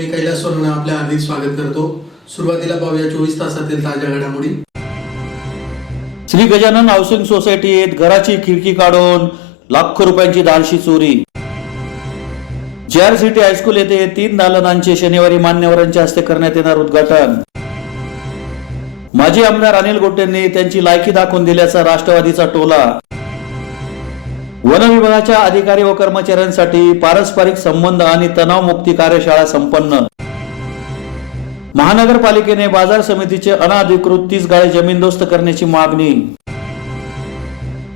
मी कैलास सोनवणे आपले हार्दिक स्वागत करतो। सुरुवातीला पाहूया 24 तासातील ताज्या घडामोडी। श्री गजानन हाऊसिंग सोसायटीत घराची खिडकी काढून लाखो रुपयांची धाडशी चोरी। JR सिटी हायस्कूल येथे 3 दालनांचे शनिवारी मान्यवरांच्या हस्ते करण्यात येणार उद्घाटन। माजी आमदार अनिल गोटेंनी त्यांची लायकी दाखवून दिल्याचा राष्ट्रवादीचा टोला। वन विभागाच्या अधिकारी व कर्मचाऱ्यांसाठी पारस्परिक संबंध आणि तणावमुक्ती कार्यशाळा संपन्न। महानगरपालिकेने बाजार समितीचे अनधिकृत 30 गाळे जमीनदोस्त करण्याची मागणी।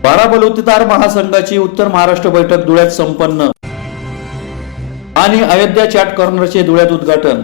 12 बलुतेदार महासंघाची उत्तर महाराष्ट्र बैठक धुळ्यात संपन्न आणि अयोध्या चॅट कॉर्नरचे धुळ्यात उद्घाटन।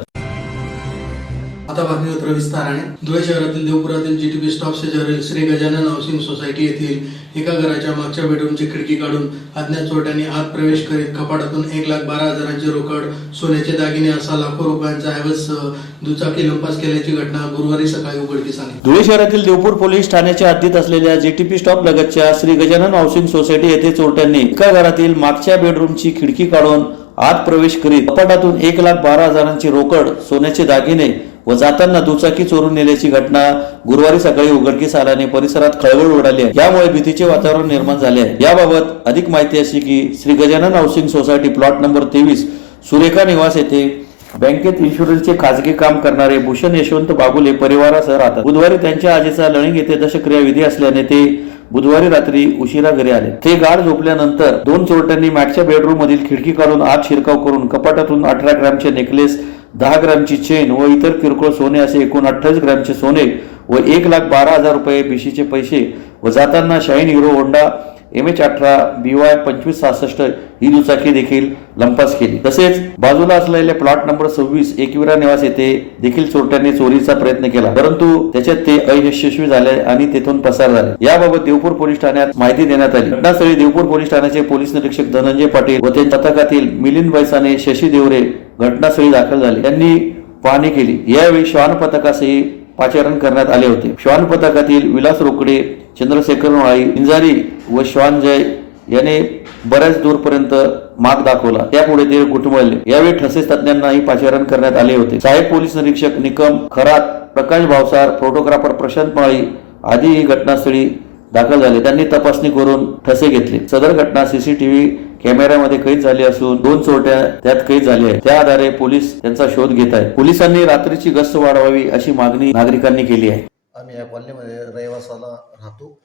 आता बातमीपत्र विस्ताराने। धुळे शहरातील देवपुरातील जीटीपी स्टॉप शेजारील श्री गजानन हाऊसिंग सोसायटी येथील एका घराच्या मागच्या बेडरूमची खिडकी काढून अज्ञात चोरट्यांनी आत प्रवेश करीत कपाटातून 1,12,000ची रोकड, सोन्याचे दागिने असा लाखो रुपयांचा ऐवजसह दुचाकी लंपास केल्याची घटना गुरुवारी सकाळी उघडकीस आली। धुळे शहरातील देवपूर पोलीस ठाण्याच्या हद्दीत असलेल्या जीटीपी स्टॉप लगतच्या श्री गजानन हाऊसिंग सोसायटी येथे चोरट्यांनी एका घरातील मागच्या बेडरूमची खिडकी काढून आत प्रवेश करीत कपाटातून 1,12,000ची रोकड, सोन्याचे दागिने व जाताना दुचाकी चोरून नेल्याची घटना गुरुवारी सकाळी उघडकीस आल्याने परिसरात खळबळ उडाली आहे। यामुळे भीतीचे वातावरण निर्माण झाले आहे। याबाबत अधिक माहिती अशी की Shri Gajanan housing society plot number 23 Surekha निवास येथे बँकेत इन्शुरन्सचे खाजगी काम करणारे भूषण यशवंत बागुले परिवारासह राहतात। बुधवारी त्यांच्या आजीचा लळिंग येथे दशक्रिया विधी असल्याने ते बुधवारी रात्री उशिरा घरी आले। ते गाढ झोपल्यानंतर 2 चोरट्यांनी मागच्या बेडरूम मधील खिडकी काढून आत शिरकाव करून कपाटातून 18 ग्रॅमचे नेकलेस, 10 ग्रॅमची चेन व इतर किरकोळ सोने असे एकूण 28 ग्रॅमचे सोने व 1,12,000 रुपये बिशीचे पैसे व जाताना shine hero Honda MH18 BY 2566 ही दुचाकी देखील लंपास केली। तसेच बाजूला असलेल्या प्लॉट नंबर 26 एकविरा निवास येथे देखील चोरट्यांनी चोरीचा प्रयत्न केला, परंतु त्याच्यात ते अयशस्वी झाले आणि तेथून पसार झाले। याबाबत देवपूर पोलीस ठाण्यात माहिती देण्यात आली। घटनास्थळी देवपूर पोलीस ठाण्याचे पोलीस निरीक्षक धनंजय पाटील व त्यांच्या पथकातील मिलिंद बैसाने, शशी देवरे घटनास्थळी दाखल झाले। त्यांनी पाहणी केली। यावेळी श्वान पथकासही पाचारण करण्यात आले होते। श्वान पथकातील विलास रोकडे, चंद्रशेखर माळी, इंजारी व श्वान जय याने बऱ्याच दूरपर्यंत माग दाखवला। त्यापुढे ते कुटुंबले। यावेळी ठसे तज्ञांनाही पाचारण करण्यात आले होते। सहाय्यक पोलीस निरीक्षक निकम खरात, प्रकाश भावसार, फोटोग्राफर प्रशांत माळी आदी घटनास्थळी दाखल झाले। त्यांनी तपासणी करून ठसे घेतले। सदर घटना CCTV कॅमेऱ्यामध्ये कैद झाली असून 2 चोरट्या त्यात कैद झाले आहेत। त्या आधारे पोलीस त्यांचा शोध घेत आहेत। पोलिसांनी रात्रीची गस्त वाढवावी अशी मागणी नागरिकांनी केली आहे। आम्ही या कॉलनीमध्ये रहिवासाला राहतो।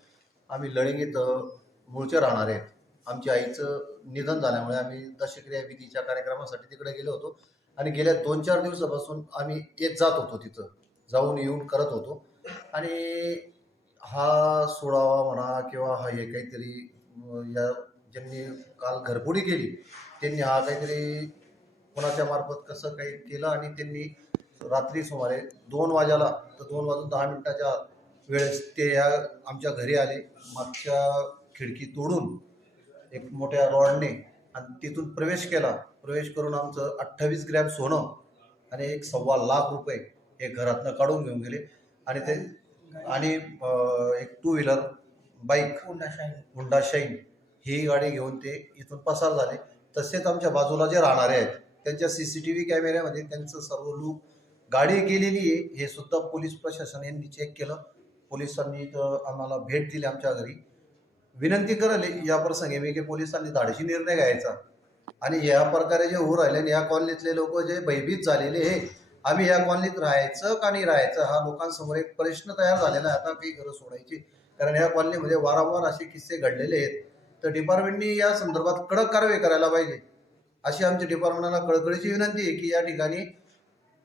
आम्ही लळिंग इथं मूळचे राहणार आहेत। आमच्या आईचं निधन झाल्यामुळे आम्ही दशक्रिया विधीच्या कार्यक्रमासाठी तिकडे गेलो होतो आणि गेल्या 2-4 दिवसापासून आम्ही येत जात होतो, तिथं जाऊन येऊन करत होतो। आणि हा सोडावा म्हणा किंवा हा हे काहीतरी या ज्यांनी काल घरफोडी केली त्यांनी हा काहीतरी कोणाच्या मार्फत कसं काही केलं आणि त्यांनी रात्री सुमारे 2 वाजायला तर 2 वाजून 10 मिनिटाच्या वेळेस ते या आमच्या घरी आले। मागच्या खिडकी तोडून एक मोठ्या रॉडने आणि तिथून प्रवेश केला। प्रवेश करून आमचं 28 ग्रॅम सोनं आणि 1.25 लाख रुपये हे घरातनं काढून घेऊन गेले आणि ते एक 2 व्हीलर बाईक होंडा शाईन ही गाडी घेऊन ते इथून पसार झाले। तसेच आमच्या बाजूला जे राहणारे आहेत त्यांच्या CCTV कॅमेऱ्यामध्ये त्यांचं सर्व लूक गाडी गेलेली आहे हे सुद्धा पोलीस प्रशासन यांनी चेक केलं। पोलिसांनी तर आम्हाला भेट दिली आमच्या घरी। विनंती करायला या प्रसंगी मी की पोलिसांनी धाडसी निर्णय घ्यायचा आणि या प्रकारे जे होऊ राहिले या कॉलनीतले लोक जे भयभीत झालेले हे आम्ही या कॉलनीत राहायचं का नाही राहायचं हा लोकांसमोर एक प्रश्न तयार झालेला आहे। आता काही गरज सोडायची, कारण या कॉलनीमध्ये वारंवार असे किस्से घडलेले आहेत। तर डिपार्टमेंटनी या संदर्भात कडक कारवाई करायला पाहिजे अशी आमच्या डिपार्टमेंटला कळकळीची विनंती आहे की या ठिकाणी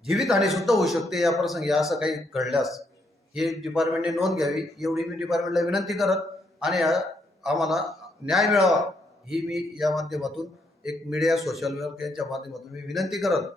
जीवितहानी सुद्धा होऊ शकते या प्रसंगी असं काही घडल्यास हे डिपार्टमेंटने नोंद घ्यावी एवढी मी डिपार्टमेंटला विनंती करत आणि आम्हाला न्याय मिळावा ही मी या माध्यमातून एक मीडिया सोशल वर्कच्या माध्यमातून मी विनंती करत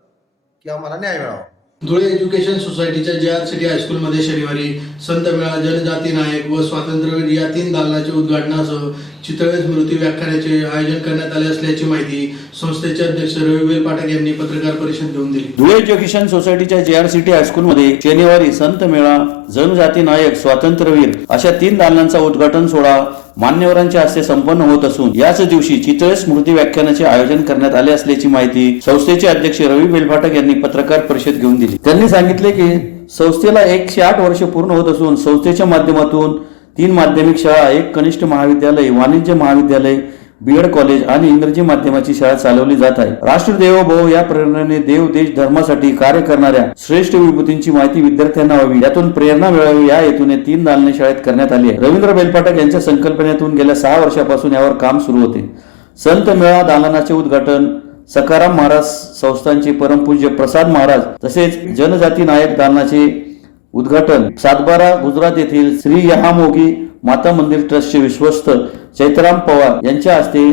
की आम्हाला न्याय मिळावा। धुळे एज्युकेशन सोसायटीच्या JR सिटी हायस्कूलमध्ये शनिवारी संत मेळा, जनजाती नायक व स्वातंत्र्यवीर या 3 दालनाच्या उद्घाटनासह चितळी स्मृती व्याख्यानाचे आयोजन करण्यात आले असल्याची माहिती संस्थेचे अध्यक्ष रविवेल पाठक यांनी पत्रकार परिषद घेऊन दिली। धुळे एज्युकेशन सोसायटीच्या JR सिटी हायस्कूलमध्ये शनिवारी संत मेळा, जनजाती नायक, स्वातंत्र्यवीर अशा 3 दालनांचा उद्घाटन सोहळा मान्यवरांच्या हस्ते संपन्न होत असून याच दिवशी चितळे स्मृती व्याख्यानाचे आयोजन करण्यात आले असल्याची माहिती संस्थेचे अध्यक्ष रवी बेलफाटक यांनी पत्रकार परिषद घेऊन दिली. त्यांनी सांगितले की संस्थेला 108 वर्ष पूर्ण होत असून संस्थेच्या माध्यमातून 3 माध्यमिक शाळा, 1 कनिष्ठ महाविद्यालय, वाणिज्य महाविद्यालय, बीएड कॉलेज आणि इंग्रजी माध्यमाची शाळा चालवली जात आहे. राष्ट्रदेव भव या प्रेरणेने देव देश धर्मासाठी कार्य करणाऱ्या श्रेष्ठ विभूतींची माहिती विद्यार्थ्यांना व्हावी, यातून प्रेरणा मिळावी या हेतूने 3 दालने शाळेत करण्यात आली आहे. रवींद्र बेलफाटक यांच्या संकल्पनेतून गेल्या 6 वर्षापासून यावर काम सुरू होते. संत मेळा दालनाचे उद्घाटन सकाराम महाराज संस्थानचे परमपूज्य प्रसाद महाराज तसेच जनजाती नायक दालनाचे उद्घाटन सातबारा गुजरात येथील श्री यहामोगी माता मंदिर ट्रस्टचे विश्वस्त चैतराम पवार यांच्या हस्ते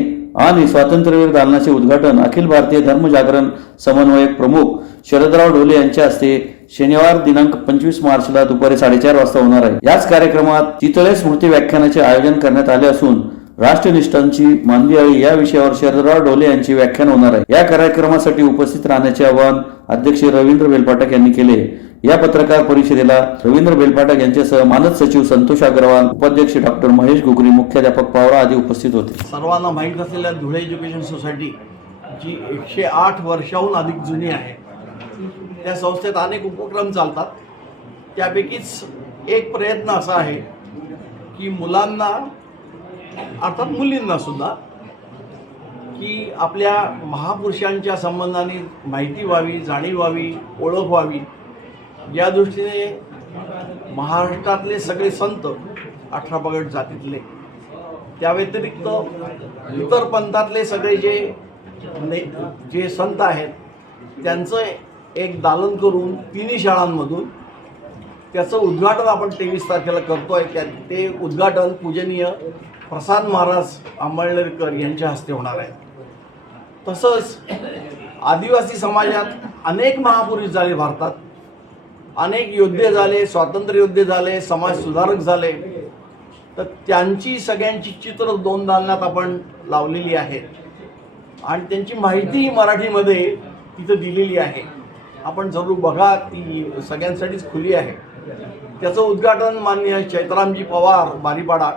आणि स्वातंत्र्यवीर दालनाचे उद्घाटन अखिल भारतीय धर्म जागरण समन्वयक प्रमुख शरदराव ढोले यांच्या हस्ते शनिवार दिनांक 25 मार्चला दुपारी 4:30 वाजता होणार आहे. याच कार्यक्रमात चितळे स्मृती व्याख्यानाचे आयोजन करण्यात आले असून राष्ट्रनिष्ठांची मांदियाळी या विषयावर शरदराव ढोले यांचे व्याख्यान होणार आहे. या कार्यक्रमासाठी उपस्थित राहण्याचे आवाहन अध्यक्ष रवींद्र बेलफाटक यांनी केले. या पत्रकार परिषदेला रवींद्र बेलफाटक यांच्यासह मानद सचिव संतोष अग्रवाल, उपाध्यक्ष डॉक्टर महेश घुगरी, मुख्याध्यापक पावरा आदी उपस्थित होते. सर्वांना माहीत असलेल्या धुळे एज्युकेशन सोसायटी जी 108 वर्षाहून अधिक जुनी आहे, त्या संस्थेत अनेक उपक्रम चालतात. त्यापैकीच एक प्रयत्न असा आहे की मुलांना अर्थात मुलींना सुद्धा की आपल्या महापुरुषांच्या संबंधाने माहिती व्हावी, जाणीव व्हावी, ओळख व्हावी या दृष्टीने महाराष्ट्रातले सगळे संत 18 पगड जातीतले, त्या व्यतिरिक्त इतर पंथातले सगळे जे संत आहेत त्यांचं एक दालन करून 3 शाळांमधून त्याचं उद्घाटन आपण 23 तारखेला करतो आहे. ते उद्घाटन पूजनीय प्रसाद महाराज आंबळनेरकर यांच्या हस्ते होणार आहे. तसंच आदिवासी समाजात अनेक महापुरुष झाले भारतात, अनेक योद्धे झाले, स्वातंत्र्य योद्धे झाले, समाज सुधारक झाले, तर त्यांची सगळ्यांची चित्र 2 दालनात आपण लावलेली आहेत आणि त्यांची माहिती मराठीमध्ये तिथं दिलेली आहे. आपण जरूर बघा, ती सगळ्यांसाठीच खुली आहे. त्याचं उद्घाटन माननीय चैतरामजी पवार बारीपाडा,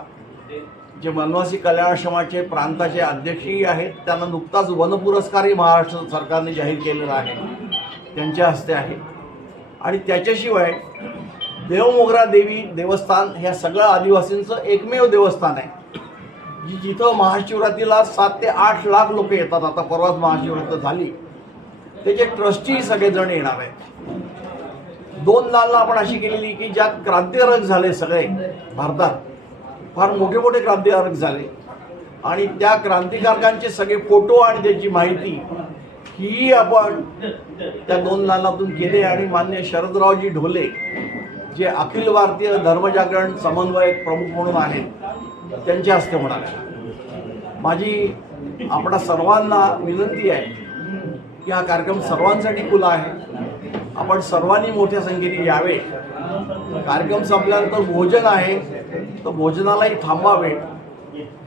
जे वनवासी कल्याणाश्रमाचे प्रांताचे अध्यक्षही आहेत, त्यांना नुकताच वन पुरस्कारही महाराष्ट्र सरकारने जाहीर केलेला आहे, त्यांच्या हस्ते आहे. आणि त्याच्याशिवाय देवमोगरा देवी देवस्थान ह्या सगळं आदिवासींचं एकमेव देवस्थान आहे, जिथं महाशिवरात्रीला 7 ते 8 लाख लोक येतात. आता परवाच महाशिवरात्री झाली, त्याचे ट्रस्टी सगळेजण येणार आहेत. 2 दालनं आपण अशी केलेली की ज्यात क्रांतिकारक झाले, सगळे भारतात फार मोठे मोठे क्रांतिकारक झाले आणि त्या क्रांतिकारकांचे सगळे फोटो आणि त्याची माहिती ही आपण त्या 2 दालनातून केले. आणि माननीय शरदरावजी ढोले जे अखिल भारतीय धर्मजागरण समन्वयक प्रमुख म्हणून आहेत, त्यांच्या हस्ते होणार आहे. माझी आपणा सर्वांना विनंती आहे की हा कार्यक्रम सर्वांसाठी खुला आहे. आपण सर्वांनी मोठ्या संख्येने यावे. कार्यक्रम संपल्यानंतर भोजन आहे, तर भोजनालाही थांबावे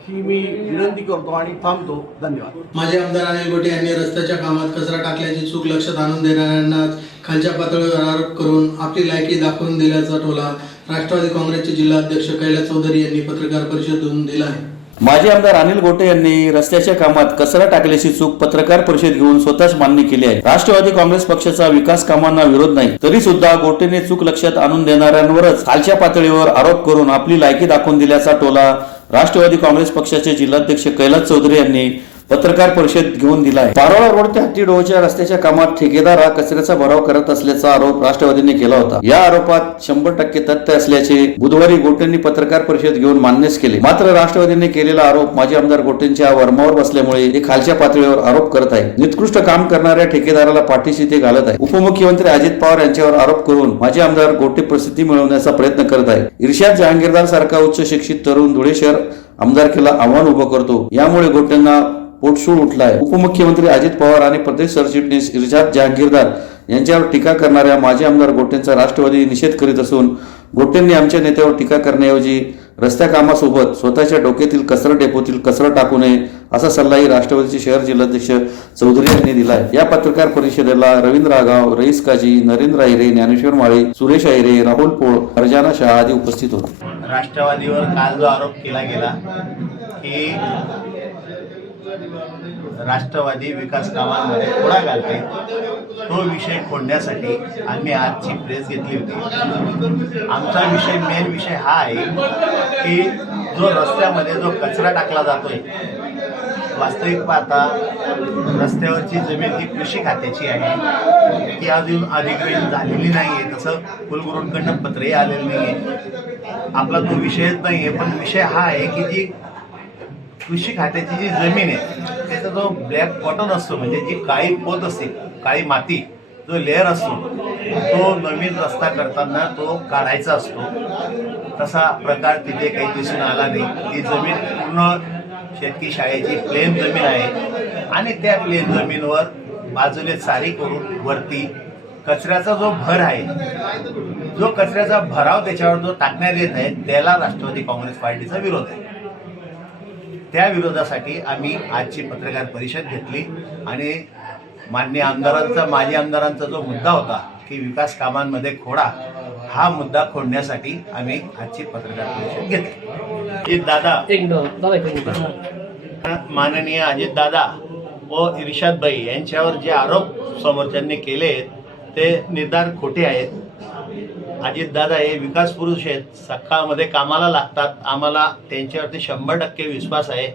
ही मी विनंती करतो आणि थांबतो. धन्यवाद. माजी आमदार अनिल गोटे यांनी रस्त्याच्या कामात कचरा टाकल्याची चूक लक्षात आणून देणाऱ्यांना खालच्या पातळीवर आरोप करून आपली लायकी दाखवून दिल्याचा टोला राष्ट्रवादी काँग्रेसचे जिल्हाध्यक्ष कैलास चौधरी यांनी पत्रकार परिषदेतून दिला आहे. माजी आमदार अनिल गोटे यांनी रस्त्याच्या कामात कचरा टाकल्याची चूक पत्रकार परिषद घेऊन स्वतःच मान्य केली आहे. राष्ट्रवादी काँग्रेस पक्षाचा विकास कामांना विरोध नाही, तरी सुद्धा गोटेने चूक लक्षात आणून देणाऱ्यांवरच खालच्या पातळीवर आरोप करून आपली लायकी दाखवून दिल्याचा टोला राष्ट्रवादी काँग्रेस पक्षाचे जिल्हाध्यक्ष कैलास चौधरी यांनी पत्रकार परिषद घेऊन दिला आहे. पारोळा रोड ते हत्तीडोहच्या रस्त्याच्या कामात ठेकेदार हा कचऱ्याचा भराव करत असल्याचा आरोप राष्ट्रवादीने केला होता. या आरोपात 100% तथ्य असल्याचे बुधवारी गोटेंनी पत्रकार परिषद घेऊन मान्यच केले. मात्र राष्ट्रवादीने केलेला आरोप माजी आमदार गोटेंच्या वर्मावर बसल्यामुळे ते खालच्या पातळीवर आरोप करत आहे. निकृष्ट काम करणाऱ्या ठेकेदाराला पाठीशी ते घालत आहे. उपमुख्यमंत्री अजित पवार यांच्यावर आरोप करून माजी आमदार गोटे प्रसिद्धी मिळवण्याचा प्रयत्न करत आहे. इर्शाद जहांगीरदार सारखा उच्च शिक्षित तरुण धुळे शहर आमदारकीला आव्हान उभं करतो. यामुळे गोटेंना पोटशूळ उठलाय. उपमुख्यमंत्री अजित पवार आणि प्रदेश सरचिटणीस इर्शाद जहांगीरदार यांच्यावर टीका करणाऱ्या माजी आमदार गोटेंचा राष्ट्रवादी निषेध करीत असून गोटेंनी आमच्या नेत्यावर टीका करण्याऐवजी रस्त्या कामासोबत स्वतःच्या डोक्यातील कचरा डेपोतील कचरा टाकू नये असा सल्लाही राष्ट्रवादीचे शहर जिल्हाध्यक्ष चौधरी यांनी दिलाय. या पत्रकार परिषदेला रवींद्र आगाव, रईस काजी, नरेंद्र आहिरे, ज्ञानेश्वर माळे, सुरेश आहिरे, राहुल पोळ, अर्जाना शाह आदी उपस्थित होते. राष्ट्रवादीवर काल जो आरोप केला गेला की राष्ट्रवादी विकास कामांमध्ये खोडा घालते, तो विषय खोडण्यासाठी आम्ही आजची प्रेस घेतली होती. आमचा विषय, मेन विषय हा आहे की जो रस्त्यामध्ये जो कचरा टाकला जातोय, वास्तविक पाहता रस्त्यावरची जमीन ही कृषी खात्याची आहे, ती अजून अधिग्रहित झालेली नाही आहे. तसं कुलगुरूंकडनं पत्रही आलेलं नाही आहे. आपला तो विषयच नाही आहे. पण विषय हा आहे की जी कृषी खात्याची जी जमीन आहे त्याचा जो ब्लॅक कॉटन असतो, म्हणजे जी काळी पोत असते, काळी माती, जो लेअर असतो, तो नवीन रस्ता करताना तो काढायचा असतो. तसा प्रकार तिथे काही दिसून आला नाही. ती जमीन पूर्ण शेतकी शाळेची प्लेन जमीन आहे आणि त्या प्लेन जमीनवर बाजूने चारी करून वरती कचऱ्याचा जो भर आहे, जो कचऱ्याचा भराव त्याच्यावर जो टाकण्यात येत आहे, त्याला राष्ट्रवादी काँग्रेस पार्टीचा विरोध आहे. त्या विरोधासाठी आम्ही आजची पत्रकार परिषद घेतली आणि माजी आमदारांचा जो मुद्दा होता की विकास कामांमध्ये खोडा, हा मुद्दा खोडण्यासाठी आम्ही आजची पत्रकार परिषद घेतली. माननीय अजितदादा व इर्शादभाई यांच्यावर जे आरोप समोरच्यांनी केले ते निर्धार खोटे आहेत. अजितदादा हे विकास पुरुष आहेत, सकाळमध्ये कामाला लागतात. आम्हाला त्यांच्यावरती 100% विश्वास आहे.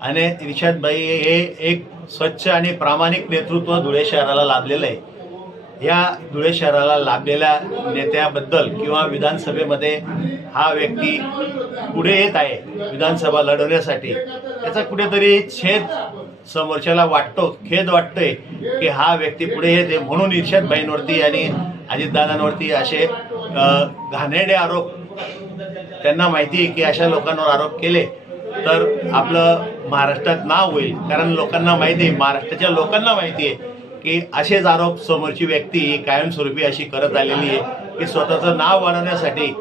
आणि इर्शादभाई हे एक स्वच्छ आणि प्रामाणिक नेतृत्व धुळे शहराला लाभलेलं आहे. या धुळे शहराला लाभलेल्या नेत्याबद्दल किंवा विधानसभेमध्ये हा व्यक्ती पुढे येत आहे विधानसभा लढवण्यासाठी, त्याचा कुठेतरी छेद समोरच्याला वाटतो, खेद वाटतोय की हा व्यक्ती पुढे येते. म्हणून इर्शादभाईंवरती आणि अजितदादांवरती असे घाणेरडे आरोप, त्यांना माहिती आहे की अशा लोकांवर आरोप केले तर आपलं महाराष्ट्रात नाव होईल. कारण लोकांना माहिती आहे, महाराष्ट्राच्या लोकांना माहिती आहे की असेच आरोप समोरची व्यक्ती कायमस्वरूपी अशी करत आलेली आहे की स्वतःचं नाव वाढवण्यासाठी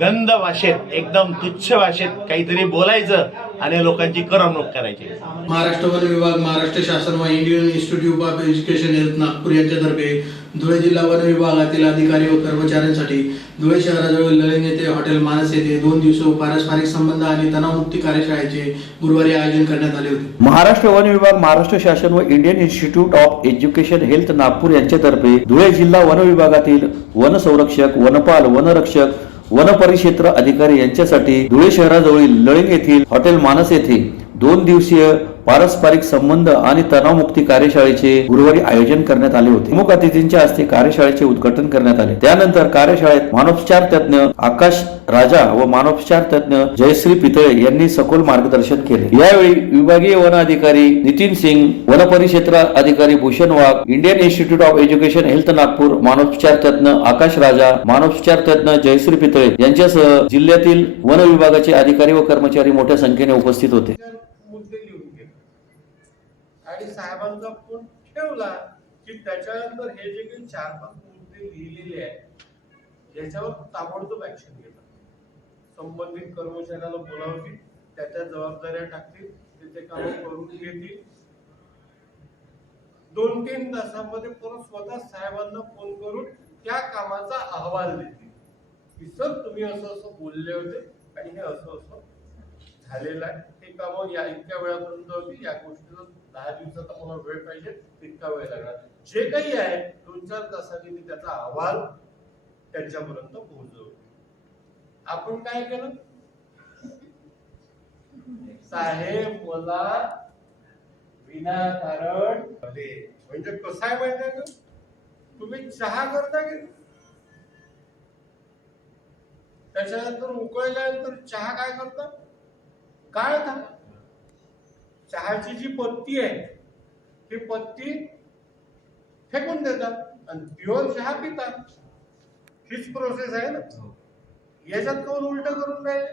गंध भाषेत, एकदम तुच्छ भाषेत काहीतरी बोलायचं आणि लोकांची करमणूक करायची. महाराष्ट्र वन विभाग, महाराष्ट्र शासन व Indian institute of education health Nagpur यांच्यातर्फे धुळे जिल्हा वन विभागातील अधिकारी व कर्मचाऱ्यांसाठी धुळे शहराजवळ लळिंग येथे हॉटेल मानस येथे 2 दिवसीय पारस्परिक संबंध आणि तणावमुक्ती कार्यशाळेचे गुरुवारी आयोजन करण्यात आले होते. महाराष्ट्र वन विभाग, महाराष्ट्र शासन व Indian institute of education health Nagpur यांच्यातर्फे धुळे जिल्हा वन विभागातील वन संरक्षक, वनपाल, वनरक्षक, वन परिक्षेत्र अधिकारी यांच्यासाठी धुळे शहराजवळील लळिंग येथील हॉटेल मानस येथे 2 दिवसीय पारस्परिक संबंध आणि तणावमुक्ती कार्यशाळेचे गुरुवारी आयोजन करण्यात आले होते. प्रमुख अतिथींच्या हस्ते कार्यशाळेचे उद्घाटन करण्यात आले. त्यानंतर कार्यशाळेत मानसोपचार तज्ञ आकाश राजा व मानसोपचार तज्ञ जयश्री पितळे यांनी सखोल मार्गदर्शन केले. यावेळी विभागीय वन अधिकारी नितीन सिंग, वन परिक्षेत्र अधिकारी Bhushan Wagh, Indian institute of education health Nagpur मानसोपचार तज्ञ आकाश राजा, मानसोपचार तज्ञ जयश्री पितळे यांच्यासह जिल्ह्यातील वन विभागाचे अधिकारी व कर्मचारी मोठ्या संख्येने उपस्थित होते. आणि साहेबांचा फोन ठेवला की त्याच्यानंतर हे जे काही 4-5 मुद्दे लिहिलेले आहेत याच्यावर ताबडतोब ऍक्शन घेतात. संबंधित कर्मचाऱ्याला बोलावतील, त्याच्या जबाबदाऱ्या टाकतील, त्याचे काम करून घेतील. 2-3 तासामध्ये परत स्वतः साहेबांना फोन करून त्या कामाचा अहवाल देतील की सर तुम्ही असं बोलले होते आणि हे असं झालेलं आहे. हे काम या इतक्या वेळापर्यंत होती, या गोष्टीला 10 दिवसाचा मला वेळ पाहिजे, तितका वेळ लागणार. जे काही आहे 2-4 तासांनी मी त्याचा अहवाल त्यांच्यापर्यंत पोहोचवतो. आपण काय केलं, साहेब मला विनाकारण म्हणजे कसं आहे माहिती आहे का, तुम्ही चहा करता की त्याच्यानंतर उकळल्यानंतर चहा काय करता, काय था चहाची जी पत्ती आहे ती पत्ती फेकून देतात आणि प्युअर चहा पितात. हीच प्रोसेस आहे ना. याच्यात कोण उलट करून राहिले.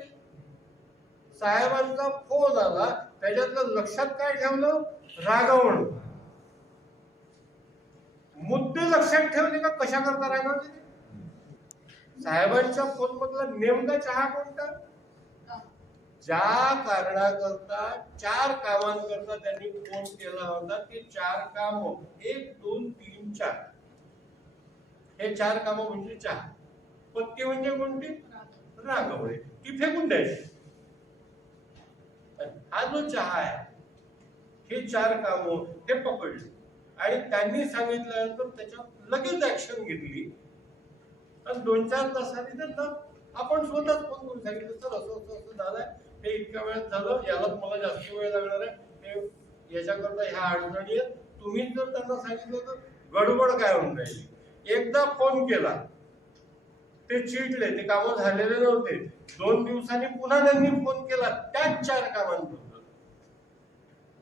साहेबांचा फोन आला, त्याच्यातलं लक्षात काय ठेवलं, रागवण. मुद्दे लक्षात ठेवले का कशा करता रागवते. साहेबांच्या फोन मधला नेमका चहा कोणता, ज्या कारणाकरता 4 कामांकरता त्यांनी फोन केला होता ते 4 काम 1, 2, 3, 4 हे 4 काम म्हणजे चहा. पत्ती म्हणजे कोणती, रागवणे, ती फेकून द्यायची. हा जो चहा आहे, हे 4 कामं हे पकडले आणि त्यांनी सांगितल्यानंतर त्याच्यावर लगेच ऍक्शन घेतली आणि 2-4 तासांनी त्यांना आपण स्वतःच फोन करून सांगितलं, सर असं असं असं झालंय, हे इतक्या वेळात झालं, याला मला जास्त वेळ लागणार आहे, हे याच्याकरता ह्या अडचणी आहेत. तुम्ही जर त्यांना सांगितलं तर गडबड काय होऊन राहिली. एकदा फोन केला, ते चिडले, ते कामं झालेले नव्हते. 2 दिवसांनी पुन्हा त्यांनी फोन केला त्याच 4 कामांबद्दल,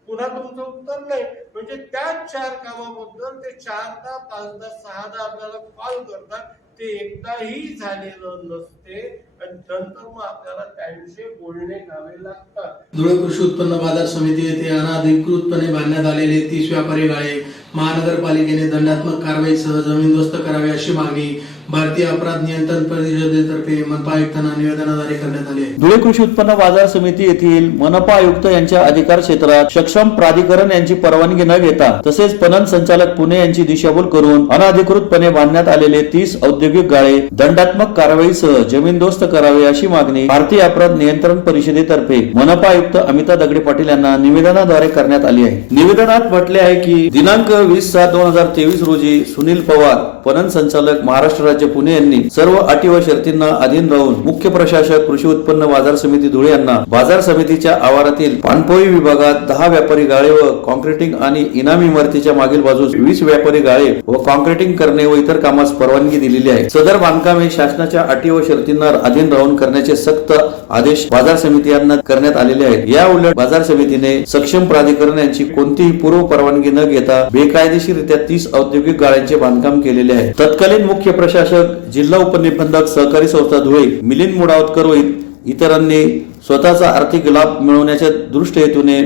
पुन्हा तुमचं उत्तर नाही. म्हणजे त्याच 4 कामाबद्दल ते 4दा 5दा 6दा आपल्याला कॉल करतात. ते एकदाही झालेलं नसते आणि नंतर मग आपल्याला त्यांचे बोलणे घ्यावे लागतात. धुळे कृषी उत्पन्न बाजार समिती येथे अनाधिकृतपणे बांधण्यात आलेले 30 व्यापारी गाळे महानगरपालिकेने दंडात्मक कारवाईसह जमीनदोस्त करावे अशी मागणी भारतीय अपराध नियंत्रण परिषदेतर्फे मनपा आयुक्तांना निवेदनाद्वारे करण्यात आले. धुळे कृषी उत्पन्न बाजार समिती येथील मनपा आयुक्त यांच्या अधिकार क्षेत्रात सक्षम प्राधिकरण यांची परवानगी न घेता तसेच पणन संचालक पुणे यांची दिशाभूल करून अनाधिकृतपणे बांधण्यात आलेले 30 औद्योगिक गाळे दंडात्मक कारवाईसह जमीनदोस्त करावे अशी मागणी भारतीय अपराध नियंत्रण परिषदेतर्फे मनपा आयुक्त अमिता दगडे पाटील यांना निवेदनाद्वारे करण्यात आली आहे. निवेदनात म्हटले आहे की दिनांक 20/7/2023 रोजी सुनील पवार पणन संचालक महाराष्ट्र राज्य पुणे यांनी सर्व अटी व शर्तींना अधीन राहून मुख्य प्रशासक कृषी उत्पन्न बाजार समिती धुळे यांना बाजार समितीच्या आवारातील पाणपोई विभागात 10 व्यापारी गाळे व कॉन्क्रिटिंग आणि इनामी इमारतीच्या मागील बाजूस 20 व्यापारी गाळे व कॉन्क्रिटिंग करणे व इतर कामास परवानगी दिलेली आहे. सदर बांधकामे शासनाच्या अटी व शर्तींना अधीन राहून करण्याचे सक्त आदेश बाजार समिती यांना करण्यात आलेले आहेत. या उलट बाजार समितीने सक्षम प्राधिकरण यांची कोणतीही पूर्व परवानगी न घेता बेकायदेशीररित्या 30 औद्योगिक गाळ्यांचे बांधकाम केलेले आहे. तत्कालीन मुख्य प्रशासक जिल्हा उपनिबंधक सहकारी संस्था धुळे मिलिंद मुडावतकर व इतरांनी स्वतःचा आर्थिक लाभ मिळवण्याच्या दृष्टी हेतूने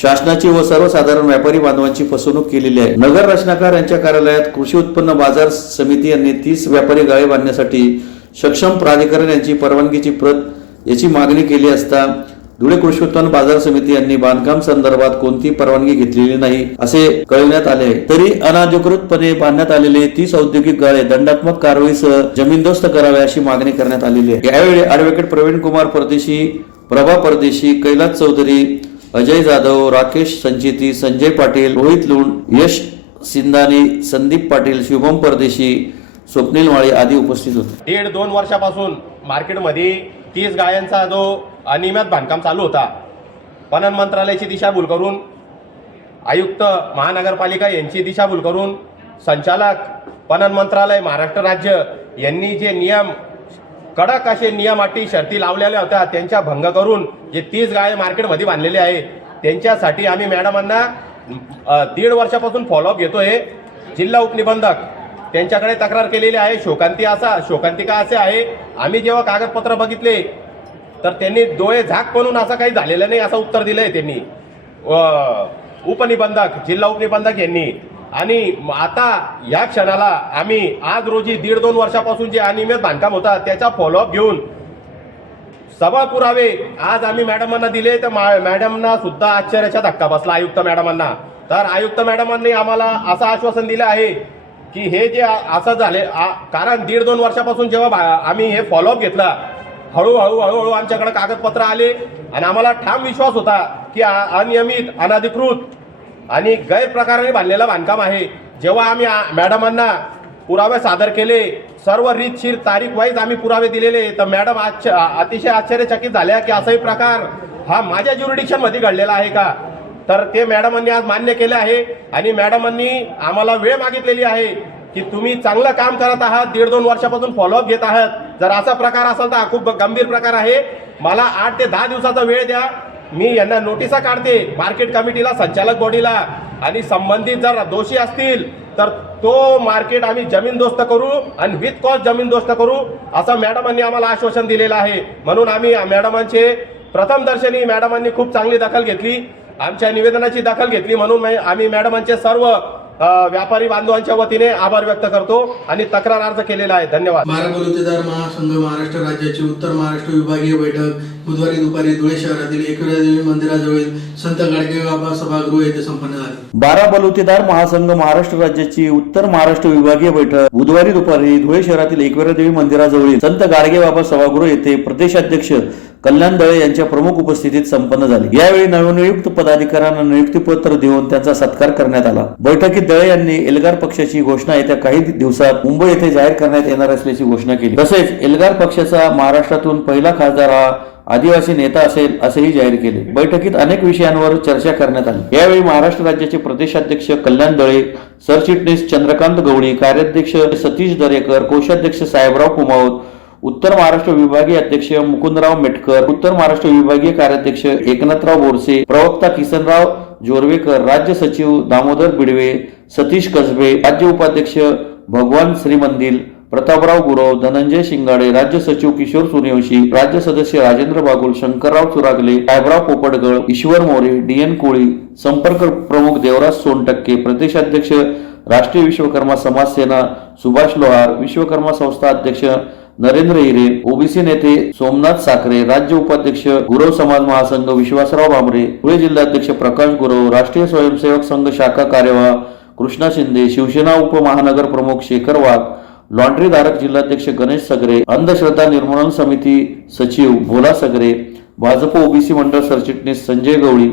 शासनाची व सर्वसाधारण व्यापारी बांधवांची फसवणूक केलेली आहे. नगर रचनाकार यांच्या कार्यालयात कृषी उत्पन्न बाजार समिती यांनी 30 व्यापारी गाळे बांधण्यासाठी सक्षम प्राधिकरण यांची परवानगीची प्रत याची मागणी केली असता धुळे कृषी उत्पन्न बाजार समिती यांनी बांधकाम संदर्भात कोणती परवानगी घेतलेली नाही असे कळविण्यात आले आहे. तरी अनाधिकृतपणे बांधण्यात आलेले 30 औद्योगिक गाळे दंडात्मक कारवाईसह जमीनदोस्त करावे अशी मागणी करण्यात आलेली आहे. यावेळी ॲडव्होकेट प्रवीण कुमार परदेशी, प्रभा परदेशी, कैलास चौधरी, अजय जाधव, राकेश संचेती, संजय पाटील, रोहित लुंड, यश सिंधानी, संदीप पाटील, शुभम परदेशी, स्वप्नील माळी आदी उपस्थित होते. 1.5-2 वर्षापासून मार्केटमध्ये 30 गायांचा जो अनियमित बांधकाम चालू होता, पणन मंत्रालयाची दिशाभूल करून, आयुक्त महानगरपालिका यांची दिशाभूल करून, संचालक पणन मंत्रालय महाराष्ट्र राज्य यांनी जे नियम कडक असे नियम अटी शर्ती लावलेल्या होत्या त्यांच्या भंग करून जे 30 गाळे मार्केटमध्ये बांधलेले आहे त्यांच्यासाठी आम्ही मॅडमांना 1.5 वर्षापासून फॉलोअप घेतोय. जिल्हा उपनिबंधक त्यांच्याकडे तक्रार केलेली आहे. शोकांतिका असे आहे, आम्ही जेव्हा कागदपत्र बघितले तर त्यांनी डोळे झाक म्हणून असं काही झालेलं नाही असं उत्तर दिलंय त्यांनी, उपनिबंधक जिल्हा उपनिबंधक यांनी. आणि आता या क्षणाला आम्ही आज रोजी 1.5-2 वर्षापासून जे अनियमित बांधकाम होता त्याचा फॉलोअप घेऊन सबळ पुरावे आज आम्ही मॅडमांना दिले. तर मॅडमना सुद्धा आश्चर्याचा धक्का बसला आयुक्त मॅडमांना. तर आयुक्त मॅडमांनी आम्हाला असं आश्वासन दिलं आहे की हे जे असं झाले, कारण 1.5-2 वर्षापासून जेव्हा आम्ही हे फॉलोअप घेतला हळूहळू आमच्याकडे कागदपत्र आले आणि आम्हाला ठाम विश्वास होता की अनियमित, अनधिकृत आणि गैरप्रकाराने बांधलेलं बांधकाम आहे. जेव्हा आम्ही मॅडमांना पुरावे सादर केले, सर्व रीतशीर तारीख वाईज आम्ही पुरावे दिलेले, तर मॅडम अतिशय आश्चर्यचकित झाल्या की असाही प्रकार हा माझ्या ज्युरिडिक्शनमध्ये घडलेला आहे का. तर ते मॅडमांनी आज मान्य केले आहे आणि मॅडमांनी आम्हाला वेळ मागितलेली आहे की तुम्ही चांगलं काम करत आहात, 1.5-2 वर्षापासून फॉलोअप घेत आहात. जर असा प्रकार असेल तर हा खूप गंभीर प्रकार आहे. मला 8 ते 10 दिवसाचा वेळ द्या, मी यांना नोटिसा काढते मार्केट कमिटीला, संचालक बॉडीला, आणि संबंधित जर दोषी असतील तर तो मार्केट आम्ही जमीनदोस्त करू आणि विथ कॉस्ट जमीनदोस्त करू असं मॅडमांनी आम्हाला आश्वासन दिलेलं आहे. म्हणून आम्ही मॅडमांचे प्रथमदर्शनी मॅडमांनी खूप चांगली दखल घेतली, आमच्या निवेदनाची दखल घेतली. म्हणून आम्ही मॅडमांचे सर्व व्यापारी बांधवांच्या वतीने आभार व्यक्त करतो आणि तक्रार अर्ज केलेला आहे. धन्यवाद. बारा बलुतेदार महासंघ महाराष्ट्र राज्याची उत्तर महाराष्ट्र विभागीय बैठक बुधवारी दुपारी धुळे शहरातील एकविरा देवी मंदिराजवळील संत गाडगेबाबा सभागृह येथे संपन्न झाली. 12 बलुतेदार महासंघ महाराष्ट्र राज्याची उत्तर महाराष्ट्र विभागीय बैठक बुधवारी दुपारी धुळे शहरातील एकविरा देवी मंदिराजवळील संत गाडगेबाबा सभागृह येथे प्रदेशाध्यक्ष कल्याण दळे यांच्या प्रमुख उपस्थितीत संपन्न झाली. यावेळी नवनियुक्त पदाधिकाऱ्यांना नियुक्तीपत्र देऊन त्यांचा सत्कार करण्यात आला. बैठकीत दळे यांनी एल्गार पक्षाची घोषणा येत्या काही दिवसात मुंबई येथे जाहीर करण्यात येणार असल्याची घोषणा केली. तसेच एल्गार पक्षाचा महाराष्ट्रातून पहिला खासदार हा आदिवासी नेता असेल असेही जाहीर केले. बैठकीत अनेक विषयांवर चर्चा करण्यात आली. यावेळी महाराष्ट्र राज्याचे प्रदेशाध्यक्ष कल्याण दळे, सरचिटणीस चंद्रकांत गवळी, कार्याध्यक्ष सतीश दरेकर, कोषाध्यक्ष साहेबराव कुमावत, उत्तर महाराष्ट्र विभागीय अध्यक्ष मुकुंदराव मेटकर, उत्तर महाराष्ट्र विभागीय कार्याध्यक्ष एकनाथराव बोरसे, प्रवक्ता किसनराव जोरवेकर, राज्य सचिव दामोदर बिडवे, सतीश कसबे, राज्य उपाध्यक्ष भगवान श्रीमंदिल, प्रतापराव गुरव, धनंजय शिंगाडे, राज्य सचिव किशोर सूर्यवंशी, राज्य सदस्य राजेंद्र बागुल, शंकरराव चुरागले, साहेबराव पोपटगळ, ईश्वर मोरे, डी.एन. कोळी, संपर्क प्रमुख देवराज सोनटक्के, प्रदेशाध्यक्ष राष्ट्रीय विश्वकर्मा समाज सेना सुभाष लोहार, विश्वकर्मा संस्था अध्यक्ष नरेंद्र हिरे, ओबीसी नेते सोमनाथ साखरे, राज्य उपाध्यक्ष गुरव समाज महासंघ विश्वासराव भामरे, धुळे जिल्हाध्यक्ष प्रकाश गुरव, राष्ट्रीय स्वयंसेवक संघ शाखा कार्यवाह कृष्णा शिंदे, शिवसेना उपमहानगर प्रमुख शेखर वाघ, लॉन्ड्री धारक जिल्हाध्यक्ष गणेश सगरे, अंधश्रद्धा निर्मूलन समिती सचिव भोला सगरे, भाजप ओबीसी मंडळ सरचिटणीस संजय गवळी,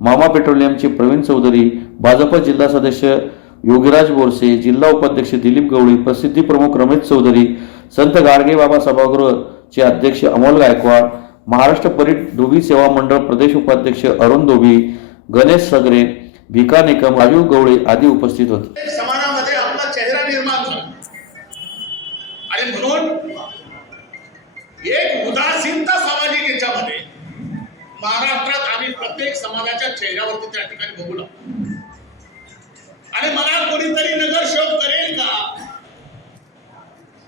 मामा पेट्रोलियमचे प्रवीण चौधरी, भाजप जिल्हा सदस्य योगीराज बोरसे, जिल्हा उपाध्यक्ष दिलीप गवळी, प्रसिद्धी प्रमुख रमेश चौधरी, संत गाडगेबाबा सभागृहचे अध्यक्ष अमोल गायकवाड, महाराष्ट्र परीट धोबी सेवा मंडळ प्रदेश उपाध्यक्ष अरुण धोबी, गणेश सगरे, भिका निकम, राजू गवळे आदी उपस्थित होते. समाजामध्ये आपला चेहरा निर्माण झाला आणि म्हणून एक उदासीनता सामाजिक याच्यामध्ये महाराष्ट्रात आम्ही प्रत्येक समाजाच्या चेहऱ्यावरती त्या ठिकाणी बघू लागतो. आणि मला कोणीतरी नगरसेवक करेल का,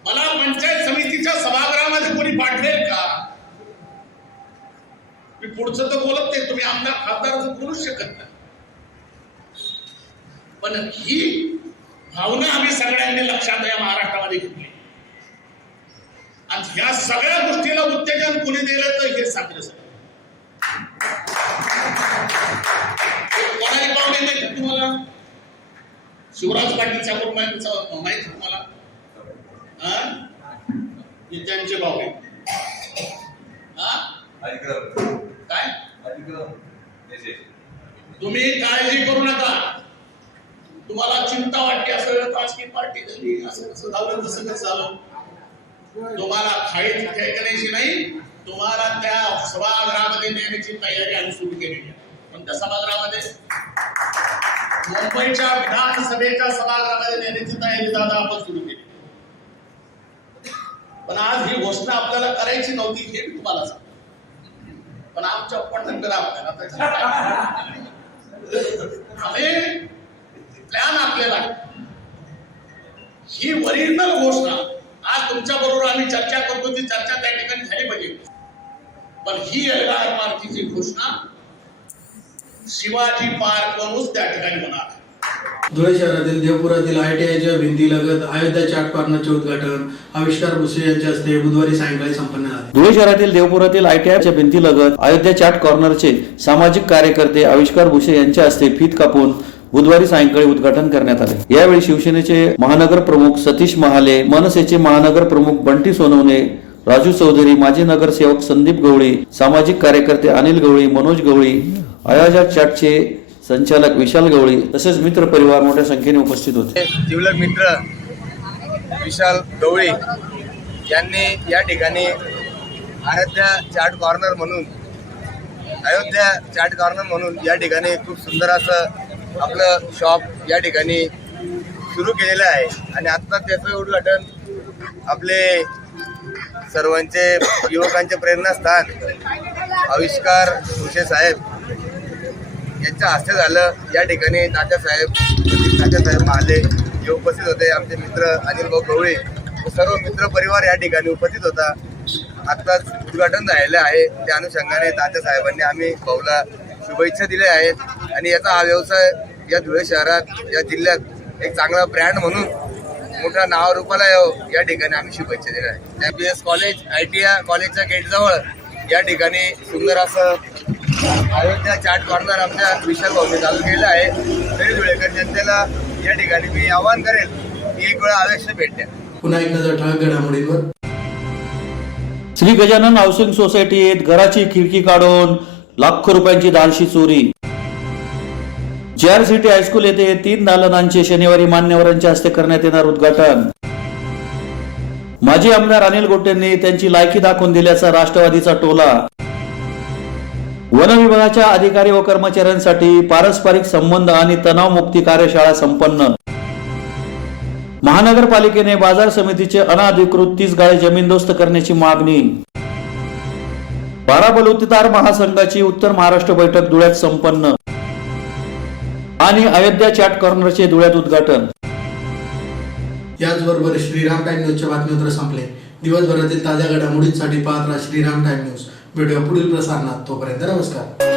मला पंचायत समितीच्या सभागृहामध्ये कोणी पाठवेल का, मी पुढचं तर बोलत नाही, तुम्ही आमदार खासदार बोलूच शकत नाही, पण ही भावना आम्ही सगळ्यांनी लक्षात या महाराष्ट्रामध्ये घेतली. आणि ह्या सगळ्या गोष्टीला उत्तेजन कोणी दिलं तर हे साखरे सर कोणाची पाहुणे नाही तुम्हाला, शिवराज पाटील चाकूर माहिती तुम्हाला, त्यांचे भाऊ काय, तुम्ही काळजी करू नका. तुम्हाला चिंता वाटते असं राजकीय पार्टी झाली, असं कसं झालं, तसं कसं झालं, तुम्हाला खाईत ठेकण्याची नाही, तुम्हाला त्या सभागृहामध्ये नेण्याची तयारी आम्ही सुरू केलेली आहे. पण त्या सभागृहामध्ये मुंबईच्या विधानसभेच्या सभागृहामध्ये नेण्याची तयारी दादा आपण सुरू केली. पण आज ही घोषणा आपल्याला करायची नव्हती हे मी तुम्हाला सांगतो, पण आमच्या पण आपल्याला प्लॅन आपल्याला ही ओरिजिनल घोषणा आज तुमच्या बरोबर आम्ही चर्चा करतो, ती चर्चा त्या ठिकाणी झाली पाहिजे. पण ही एल्गार इमारतीची घोषणा शिवाजी पार्कवरूनच त्या ठिकाणी होणार. धुळे शहरातील देवपुरातील ITIच्या भिंतीलगत अयोध्या चाट कॉर्नरचे उद्घाटन आविष्कार भुसे यांच्या हस्ते बुधवारी सायंकाळी संपन्न झाले. धुळे शहरातील देवपुरातील ITIच्या भिंतीलगत अयोध्या चाट कॉर्नरचे सामाजिक कार्यकर्ते आविष्कार भुसे यांच्या हस्ते फीत कापून बुधवारी सायंकाळी उद्घाटन करण्यात आले. यावेळी शिवसेनेचे महानगर प्रमुख सतीश महाले, मनसेचे महानगर प्रमुख बंटी सोनवणे, राजू चौधरी, माजी नगरसेवक संदीप गवळी, सामाजिक कार्यकर्ते अनिल गवळी, मनोज गवळी, अयोध्या चाटचे संचालक विशाल गवळी तसेच मित्र परिवार मोठ्या संख्येने उपस्थित होते. जिवलग मित्र विशाल गवळी यांनी या ठिकाणी अयोध्या चाट कॉर्नर म्हणून या ठिकाणी खूप सुंदर असं आपलं शॉप या ठिकाणी सुरू केलेलं आहे. आणि आत्ता त्याचं उद्घाटन आपले सर्वांचे युवकांचे प्रेरणास्थान आविष्कार भुसे साहेब यांच्या हस्ते झालं. या ठिकाणी तात्यासाहेब महाले हे उपस्थित होते, आमचे मित्र अनिल भाऊ गवळी, सर्व मित्र परिवार या ठिकाणी उपस्थित होता. आत्ताच उद्घाटन झालेलं आहे, त्या अनुषंगाने तात्यासाहेबांनी आम्ही भाऊला शुभेच्छा दिल्या आहेत. आणि याचा हा व्यवसाय या धुळे शहरात या जिल्ह्यात एक चांगला ब्रँड म्हणून मोठ्या नावारूपाला या ठिकाणी आम्ही शुभेच्छा दिल्या आहेत. MBS कॉलेज ITI कॉलेजच्या गेटजवळ या ठिकाणी सुंदर असं अयोध्या चाट कॉर्नर आमच्या विशाल भाऊने चालू केलं आहे. तरी धुळेकर जनतेला या ठिकाणी मी आवाहन करेल की एक वेळा अवश्य भेट द्या. पुन्हा एक नजर ठळक घडामोडींवर. श्री गजानन हाऊसिंग सोसायटीत घराची खिडकी काढून लाखो रुपयांची धाडशी चोरी. JR सिटी हायस्कूल येथे 3 दालनांचे शनिवारी मान्यवरांच्या हस्ते करण्यात येणार उद्घाटन. माजी आमदार अनिल गोटेंनी त्यांची लायकी दाखवून दिल्याचा राष्ट्रवादीचा टोला. वन विभागाच्या अधिकारी व कर्मचाऱ्यांसाठी पारस्परिक संबंध आणि तणावमुक्ती कार्यशाळा संपन्न. महानगरपालिकेने बाजार समितीचे अनधिकृत 30 गाळे जमीनदोस्त करण्याची मागणी. 12 बलुतेदार महासंघाची उत्तर महाराष्ट्र बैठक धुळ्यात संपन्न. आणि अयोध्या चॅट कॉर्नरचे धुळ्यात उद्घाटन. याचबरोबर श्रीराम टाइम न्यूजच्या बातमीपत्र संपले. दिवसभरातील ताज्या घडामोडींसाठी पाहत राहा श्रीराम टाइम न्यूज. भेटूया पुढील प्रसारणात. तोपर्यंत नमस्कार.